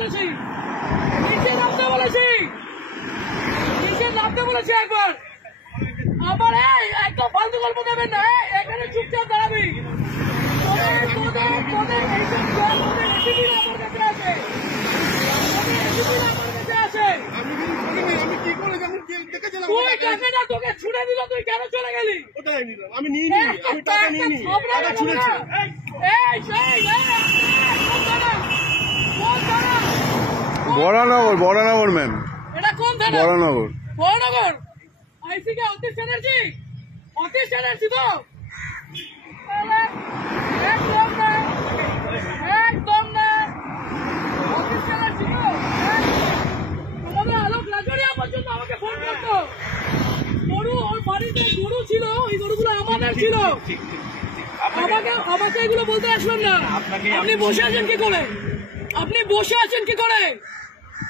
বলেছি, নিচে নামতে বলেছি, নিচে নামতে বলেছি একবার। আবার একদম ফালতু গল্প দেবেন না, এখানে চুপচাপ দাঁড়াবি। তোকে ছুড়ে দিল, তুই কেন চলে গেলি? আমি নিইনি, আমি টাকা নিইনি, টাকা ছুড়েছি। বরানগর, বরানগর ম্যাম। এটা কোন থানা? বরানগর। বরানগর আইসি কে অতীশ ব্যানার্জি? অতীশ ব্যানার্জি তো একদম না, একদম না, অতীশ ব্যানার্জি তো। তোমাদের আলোক লাজরিয়া পর্যন্ত আমাকে ফোন করতো। গরু, ওর বাড়িতে গরু ছিল, ওই গরুগুলো আমাদের ছিল। আমাকে এগুলো বলতে আসবেন না। আপনি বসে আছেন কি করে? আপনি বসে আছেন কি করে?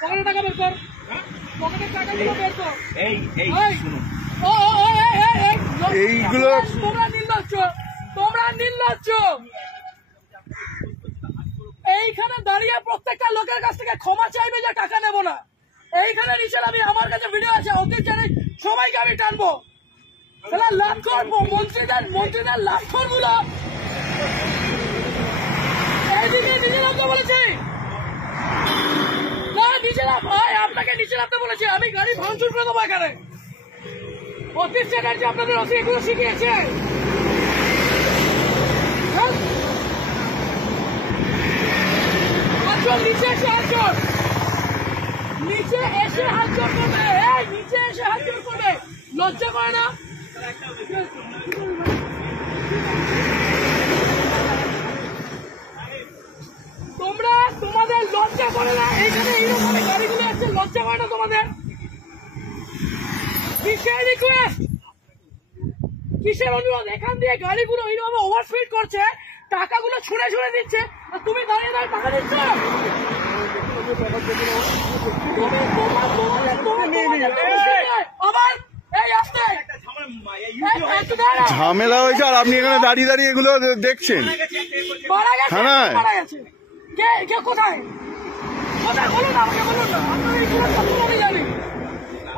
পকেটে টাকা বের কর, পকেটের টাকাগুলো বের কর। এইগুলো তোমরা নির্লজ্জ, তোমরা নির্লজ্জ। এইখানে দাঁড়িয়ে প্রত্যেকটা লোকের কাছ থেকে ক্ষমা চাইবে যে টাকা নেব না। এইখানে নিচে আমি, আমার কাছে ভিডিও আছে, অতীত জানি সবাইকে আমি টানবো। লাভ করবো মন্ত্রীদের লাভ করবো না। এইদিকে নিচে নামতে বলেছি না, নিচে নাম ভাই, আপনাকে নিচে নামতে বলেছি। আমি গাড়ি ভাঙচুর করে দেবো এখানে। অতীশ চ্যাটার্জি আপনাদের এগুলো শিখিয়েছে। নিচে এসে হাত জোর, নিচে এসে হাত জোর করবে, নিচে এসে হাত জোর করবে। লজ্জা করে না? তোমরা, তোমাদের লজ্জা করে না? এইখানে এইরকম গাড়িগুলো আছে, লজ্জা করে না তোমাদের? কিসের রিকোয়েস্ট, কিসের অনুরোধ? এখান দিয়ে গাড়িগুলো এইভাবে ওভারস্পিড করছে, টাকাগুলো ছুঁড়ে ছুঁড়ে দিচ্ছে, আর তুমি দাঁড়িয়ে দাঁড়িয়ে টাকা দিচ্ছ। আবার এই আসতে ঝামেলা হয়েছে, আর আপনি এখানে দাঁড়িয়ে দাঁড়িয়ে এগুলো দেখছেন। থানায় কে কোথায়? কোথায় বলুন, আমাকে বলুন না। আপনার এই পুরো চত্বর আমি জানি,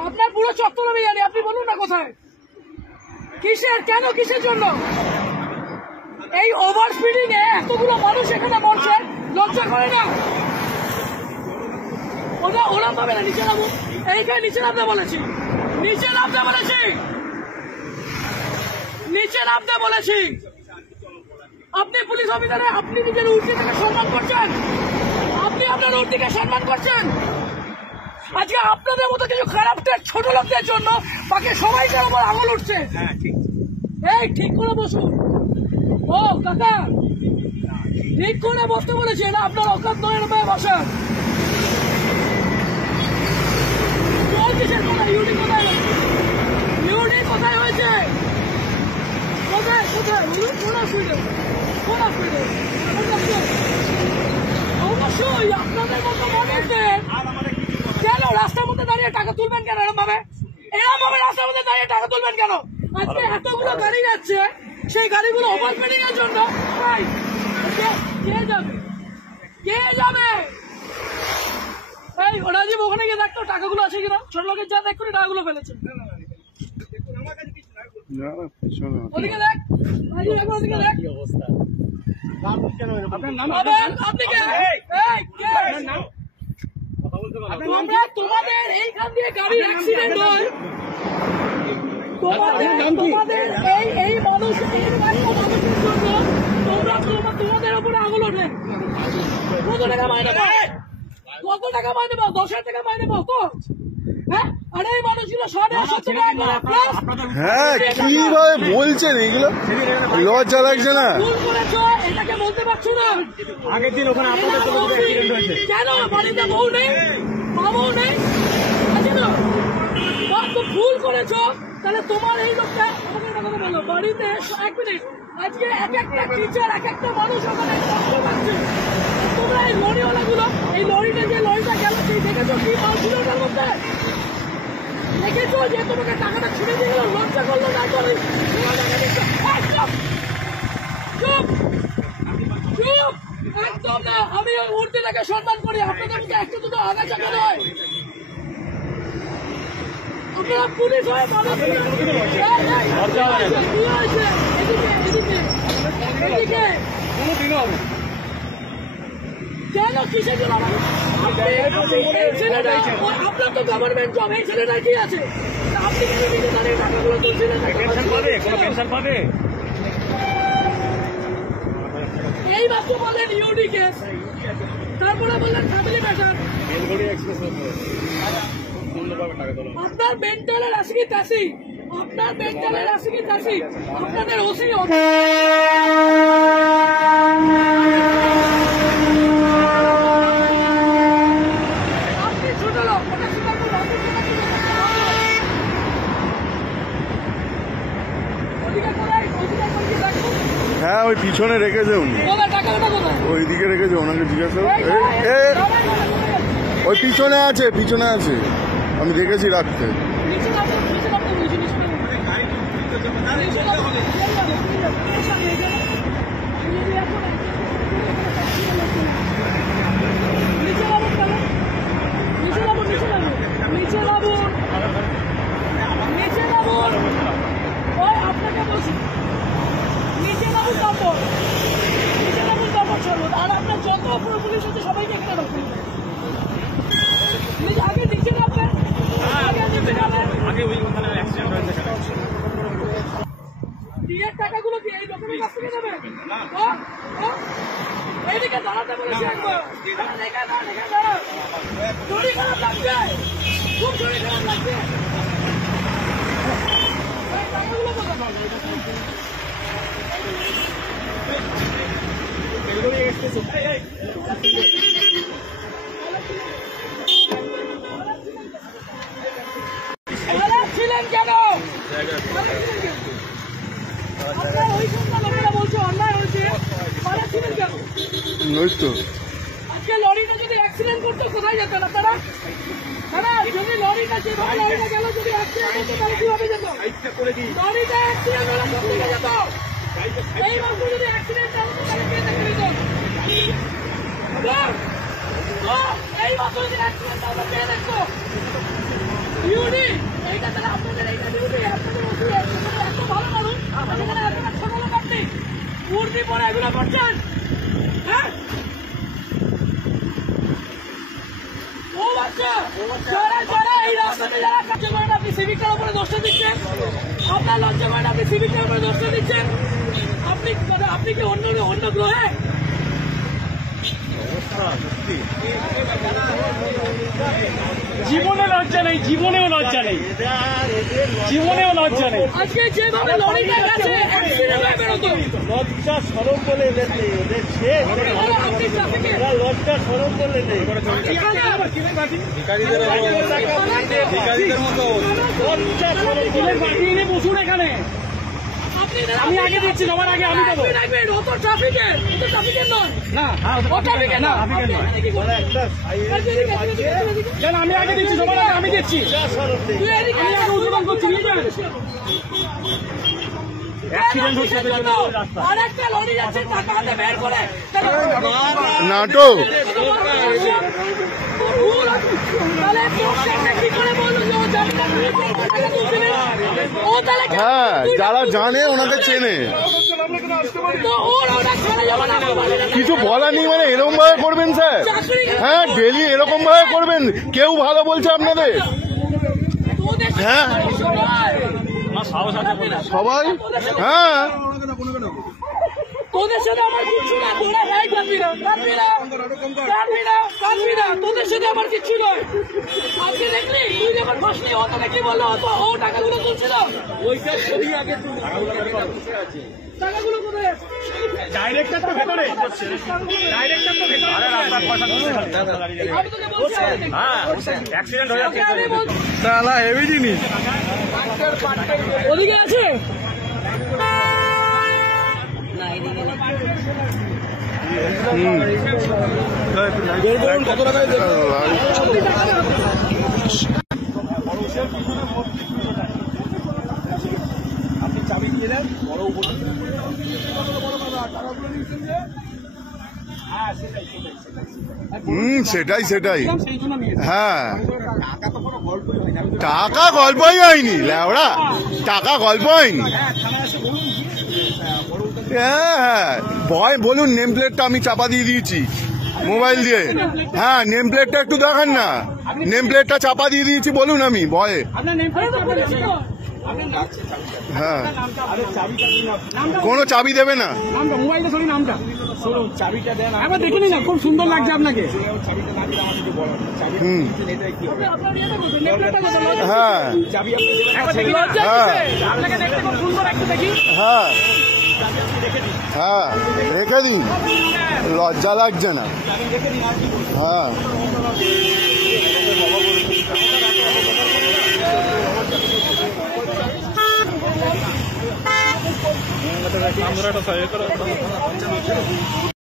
আপনার পুরো চত্বর আমি জানি। আপনি বলুন না কোথায়, কিসের, কেন, কিসের জন্য? এই ওভার স্পিডিং এ এতগুলো মানুষ এখানে মরছে, লজ্জা করে না? ওরা পাবে না। নিচে নামো, এইখানে নিচে নামতে বলেছি, নিচে নামতে বলেছি, নিচে নামতে বলেছি। আপনি পুলিশ অফিসারে, আপনি নিজের উর্দিকে সম্মান করছেন, আপনি আপনার উর্দিকে সম্মান করছেন। আজকে আপনাদের মতো কিছু খারাপ ছোট লোকদের জন্য বাকি সবাইকার উপর আঙুল উঠছে। এই ঠিক করে বসুন। ও কাকা, ঠিক করে বসতে বলেছি, না আপনার অকাত নয় বসেন। ইউডি কোথায়, ইউডি কোথায় হয়েছে? কোথায় কোথায় কোন অসুবিধা, কোন অসুবিধা? অবশ্যই আপনাদের মতো মানুষদের কেন রাস্তার মধ্যে দাঁড়িয়ে টাকা তুলবেন কেন? এরকম ভাবে রাস্তার মধ্যে দাঁড়িয়ে টাকা তুলবেন কেন? আজকে এতগুলো গাড়ি যাচ্ছে, সেই গাড়িগুলো ওভারস্পিডিং এর জন্য কে যাবে, কে যাবে? এই রাজীব, ওখানে গিয়ে দেখতো টাকাগুলো আছে কিনা। ছোট লোকের যা দেখ করে টাকাগুলো ফেলেছে। ওদিকে দেখ, ওদিকে দেখ। তোমাদের এইখান দিয়ে গাড়ি অ্যাক্সিডেন্ট হয়, তোমাদের এই মানুষ, মানুষের জন্য তোমাদের উপরে আঙুল ওঠে। কত টাকা মাইনে পাও? কত টাকা মাইনে পাও? 10,000 টাকা মাইনে পাও তো? হ্যাঁ, আর এই মানুষগুলো 150 টাকা। হ্যাঁ, কিভাবে বলছেন এগুলো? লজ্জা লাগছে না? ভুল করেছো, এটাকে বলতে পারছো না? আগের দিন ওখানে আপনাদের অ্যাক্সিডেন্ট হয়েছে কেন? বাড়িতে বউ নেই, বাবু নেই, আছে না? ভুল করেছো, তাহলে তোমার এই লোকটা আমাকে একটা কথা বলো। বাড়িতে 1 মিনিট, আজকে এক একটা টিচার, এক একটা মানুষ ওখানে কষ্ট পাচ্ছে। তোমরা এই লরিওয়ালা গুলো, এই লরিটা, যে লরিটা গেল, সেই দেখেছো কি মাল ছিল ওটার মধ্যে? দেখেছো যে তোমাকে টাকাটা ছুটে দিয়ে গেল, লজ্জা করলো না? চুপ চুপ চুপ, একদম আমি মূর্তিটাকে সম্মান করি, আপনাদের মুখে একটু দুটো আঘাত চাকা নয়। আপনারা পুলিশ হয়ে মানুষ এদিকে কেন কিসের জন্য এই ছেলেটা, আপনার তো গভর্নমেন্ট জব, এই ছেলেটা কি আছে? আপনি কেন নিজে দাঁড়িয়ে টাকাগুলো তুলছিলেন? এই মাত্র বললেন ইউডি কেস, তারপরে বললেন ফ্যামিলি ম্যাটার। আপনার মেন্টালের আসি কি তাসি, আপনার মেন্টালের আসি কি তাসি, আপনাদের ওসি আপনি ছোট লোক, হ্যাঁ ওই পিছনে রেখেছে উনি, ওইদিকে রেখেছে, ওনাকে জিজ্ঞাসা ওই পিছনে আছে, পিছনে আছে, আমি দেখেছি রাখতে। আপনাকে বলছি নিচে নামুন, তারপর নিচে নামুন, তারপর চলুন। আর আপনার যত অপর পুলিশ আছে সবাইকে এখানে রাখুন। আগে নিচে নামবেন, বিয়ের টাকাগুলো কি এই লোকের কাছ থেকে নেবেন? এইদিকে দাঁড়াতে বলেছি একবার, শরীর খারাপ লাগছে, খুব শরীর খারাপ লাগছে। টাকাগুলো ছিলেন কেন? আপনার ওই সন্ধ্যা লোকেরা বলছে অন্যায় হয়েছে, মারা ছিলেন কেন? আজকে লরিটা যদি অ্যাক্সিডেন্ট করতো কোথায় যেতেন আপনারা? যদি লরিটা যেভাবে লরিটা গেল, যদি অ্যাক্সিডেন্ট হতো তাহলে কিভাবে যেত? লরিটা অ্যাক্সিডেন্ট হলে কোন দিকে যেত? এই মাত্র যদি অ্যাক্সিডেন্ট হতো তাহলে কে দেখে নিত? এই মাত্র যদি অ্যাক্সিডেন্ট হতো কে দেখতো? ডিউটি এইটা, তাহলে আপনাদের এইটা ডিউটি, আপনাদের ওষুধ এত ভালো মানুষ, এখানে এত ছোট লোক আপনি মূর্তি পরে এগুলো করছেন? হ্যাঁ, ও বাচ্চা যারা যারা এই রাস্তাতে যারা কাজ করেন, আপনি সিভিকের উপরে দোষটা দিচ্ছেন, আপনার লজ্জা করেন, আপনি সিভিকের উপরে দোষটা দিচ্ছেন। আপনি কি অন্য গ্রহে? জীবনে লজ্জা নেই, জীবনেও লজ্জা নেই, জীবনেও লজ্জা নেই। আজকে যেভাবে লরিটা গেছে অ্যাক্সিডেন্ট হয়ে বেরোতো, লজ্জা সরম বলে এদের নেই, ওদের লজ্জা সরম বলে নেই। বসুন এখানে, আমি আগে দিচ্ছি, তোমার আগে আমি দেবো। আমি আগে দিচ্ছি, তোমার আগে আমি দিচ্ছি, আমি আগে উদ্বোধন করছি। নাটক হ্যাঁ, যারা জানে ওনাদের চেনে, কিছু বলার নেই। মানে এরকম ভাবে করবেন স্যার? হ্যাঁ, ডেলি এরকম ভাবে করবেন? কেউ ভালো বলছে আপনাদের? হ্যাঁ সবাই, হ্যাঁ তোদের সাথে আমার কিচ্ছু না, তোরা ভাই কাঁদবি না, তোদের সাথে আমার কিচ্ছু নয়। আজকে দেখলি তুই যখন বসলি, ও তোকে কি বললো? ও টাকাগুলো তুলছিল, টাকাগুলো কোথায়? ডাইরেক্টর তো ভেতরে, ডাইরেক্টর তো ভেতরে। আমি তোকে বলছি অ্যাক্সিডেন্ট হয়ে যাচ্ছে, হেভি জিনিস ওদিকে আছে। কত টাকায় আপনি চাবি দিয়ে দেন, বড় উপর সেটাই সেটাই। সেই জন্য নিয়ে হ্যাঁ, টাকা গল্পই হয়নি ল্যাওড়া, টাকা গল্প হয়নি। হ্যাঁ হ্যাঁ, ভয় বলুন, নেম প্লেটটা আমি চাপা দিয়ে দিয়েছি মোবাইল দিয়ে। হ্যাঁ, নেম প্লেটটা একটু দেখান না, নেম প্লেটটা চাপা দিয়ে দিয়েছি বলুন আমি ভয়ে। আপনার নেম প্লেট হ্যাঁ, কোনো চাবি দেবে না। নামটা মোবাইলটা সরি, নামটা চাবিটা দেন একবার দেখে নিন না, খুব সুন্দর লাগছে আপনাকে। হুম, আপনার ইয়েটা করবেন, নেকলেসটা করবেন। হ্যাঁ লজ্জা হ্যাঁ কিসের? আপনাকে দেখতে খুব সুন্দর, একটু দেখি। হ্যাঁ হ্যাঁ, রেখে দিন, লজ্জা লাগছে না। হ্যাঁ, আমরা